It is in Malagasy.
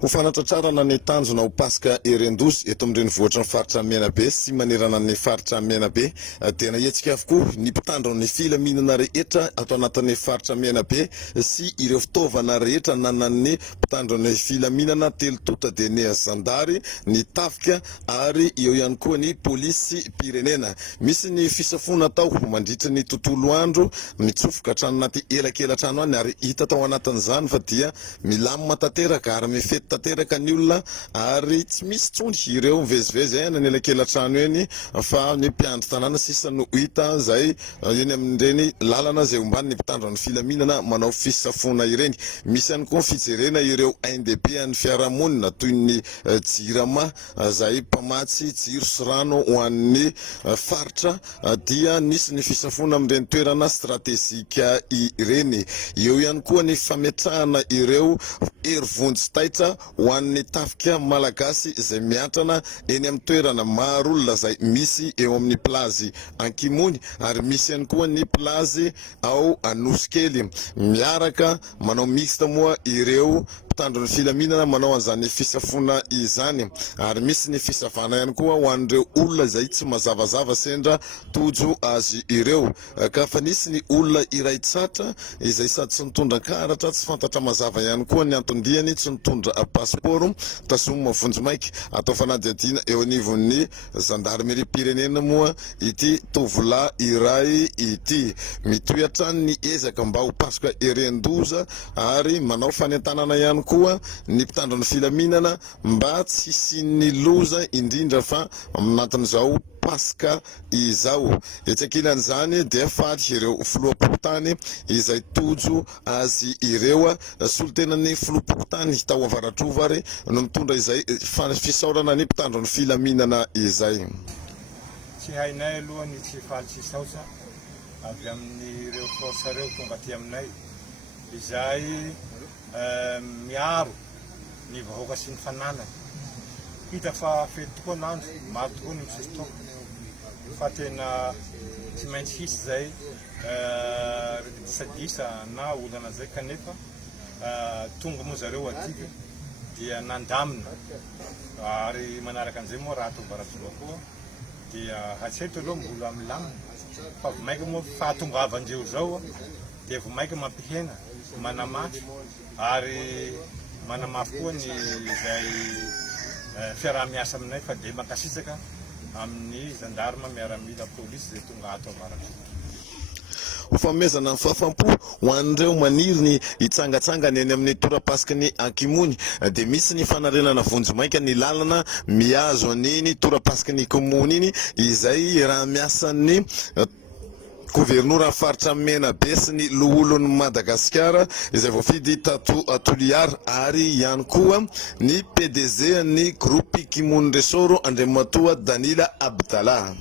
Hofanatratrarana ny tanjona ho Paka erendozy eto amin'ireny vohatra ny faritra Menabe sy manerana ny faritra Menabe tena hetsika avokoa ny mpitandron'ny filaminana rehetra ato anatin'ny faritra Menabe sy ireo fitaovana rehetra nanan'ny mpitandron'ny filaminana telo tota de ny zandary ny tafika ary eo ihany koa ny polisy pirenena. Misy ny fisafona tao mandritra ny tontolo andro mitsofoka hatrany anaty elakelatrano any ary hita tao anatin'izany fa dia milamina tanteraka ary mifety tanteraka ny olona ary tsy misy tsony ireo mivezivezy eny anelakelatrano eny fa ny mpiandry tanàna sisa no hita zay eny amin'ireny lalana zay omban'ny mpitandron'ny filaminana manao fisafona ireny. Misy ihany koa fijerena ireo NDP an'ny fiarahamonina toy ny jirama zay mpamatsy jiro sy rano ho an'ny faritra dia nisy ny fisafona amin'ireny toerana stratezika ireny. Eo ihany koa ny fametrahana ireo erivonjy taitra ho an'ny tafika malagasy izay miatrana eny amin'ny toerana maro olona zay misy eo amin'ny plazy Ankimony ary misy ihany koa ny plazy ao Anosikely miaraka manao mixte moa ireo mpitandron'ny filaminana manao an'izany fisafona izany ary misy ny fisavana ihany koa ho an'ireo olona izay tsy mazavazava sendra tojo azy ireo ka fa nisy ny olona iray tsatra izay sady tsy nitondra karatra tsy fantatra mazava ihany koa ny antondiany tsy nitondra pasiporo tasoma vonjy maika atao fanadihadiana eo anivon'ny zandarmerie pirenena moa ity tovolahy iray ity mitohatra ny ezaka mba ho Paka erendoza ary manao fanentanana ihany koa ny mpitandron'ny filaminana mba tsy hisian'ny loza indrindra fa amin'atin'izao Paka izao. Etsakilan'izany dia faly ireo filoham-pokotany izay tojo azy ireo solotenan'ny filoham-pokotany tao avaratrovary no mitondra izay fisaorana ny mpitandron'ny filaminana izay. Tsy hainay aloha ny tsy faly tsy saosa avy amin'ireo force reo tonga aty aminay izay miaro ny vahoaka sy ny fananany. Hita fa fety tokoa n'andro maro tokoa ny misesitoka fa tena tsy maintsy hisy zay disadisa na olana zay kanefa tonga moa zareo atika dia nandamina ary manaraka an'izay moa raha tovaratova koa dia hatseto aloha mbola milamina fa vomaika moa fahatongavandreo zao dia vomaika mampihena manamafy ary manamafy koa ny zay fiaraha-miasa aminay fa dia makasitsaka amin'ny zandarma miaramila polisy zay tonga ato avaratova. Ufamezana fafampo ho an'ireo maniry ny hitsangatsangana eny amin'ny torapasky Ankimony de misy ny fanarenana vonjy maika ny lalana miazo an'iny torapasky komony iny izay raha miasan'ny gouvernoura faritra Menabe sy ny loholon'ny Madagasikara izay voafidy tato Toliara ary ihany koa ny PDG ny groupe Kimony Resoro Andriamatoa Danila Abdallah.